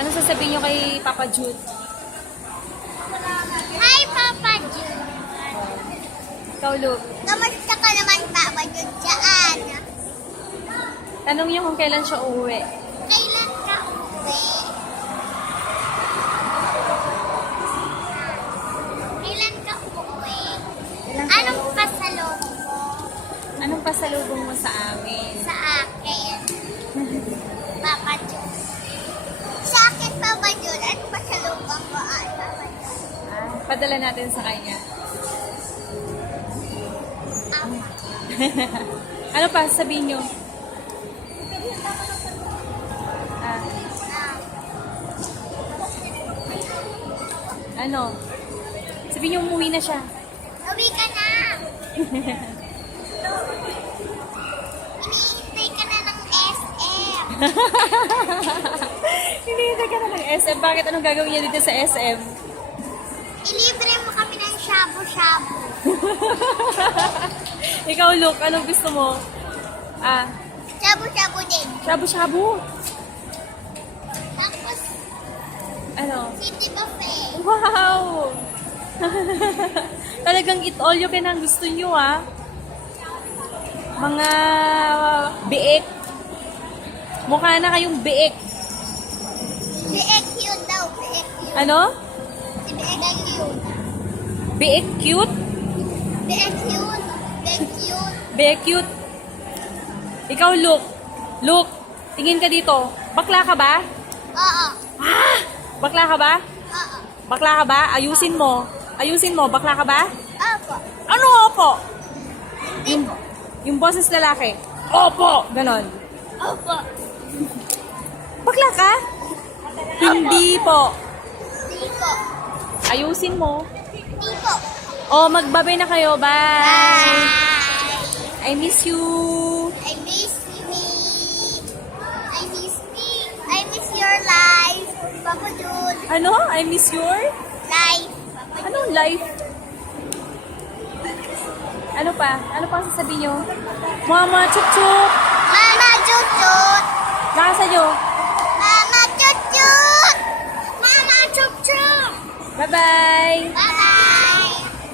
Ano sasabihin nyo kay Papa Jude? Hi, Papa Jude. Ikaw, Luke. Kamusta ka naman, Papa Jude? Saan? Tanong nyo kung kailan siya uuwi. Kailan ka uwi? Kailan ka uwi? Anong pasalubong mo Anong pasalubong mo sa amin? sa akin? Papa Jude. Sa akin, Papa Jude. Anong pasalubong mo, Papa Jude? Padala natin sa kanya. Ano pa? Sabihin nyo. Ah, ano? Sabihin nyo umuwi na siya. Uwi ka na. Iniintay ka na ng SM. Hinihintay ka na ng SM. Bakit? Anong gagawin niya dito sa SM? Ilibre mo kami ng shabu-shabu. Ikaw, Luke, anong gusto mo? Shabu-shabu din. Shabu-shabu. Tapos, Ano? city buffet. Wow! Talagang eat all you can ang gusto nyo, ah. Mga biik. Mukha na kayong biik. Biek cute daw. Biek cute. Ano? Si Biek cute. Biik cute? Biek cute. Biek cute. Biik cute. Ikaw, Luke. Luke, tingin ka dito. Bakla ka ba? Oo. Ah! Bakla ka ba? Oo. Bakla ka ba? Ayusin mo. Ayusin mo. Bakla ka ba? Opo. Ano opo? Yung boses lalaki. Opo! Ganon. Opo. Bakla ka? Hindi po. Di po. Ayusin mo. Di po. O, magbabay na kayo. Bye! Bye. I miss you. I miss me. I miss me. I miss your life. Papa Jude. Ano? I miss your? Life. Papa Jude. Anong life? Ano pa? Ano pa sasabihin nyo? Mama, chup-chup! Mama Chuchut. Nakasan nyo? Mama Chuchut. Mama Chuchut. Bye-bye! Bye-bye.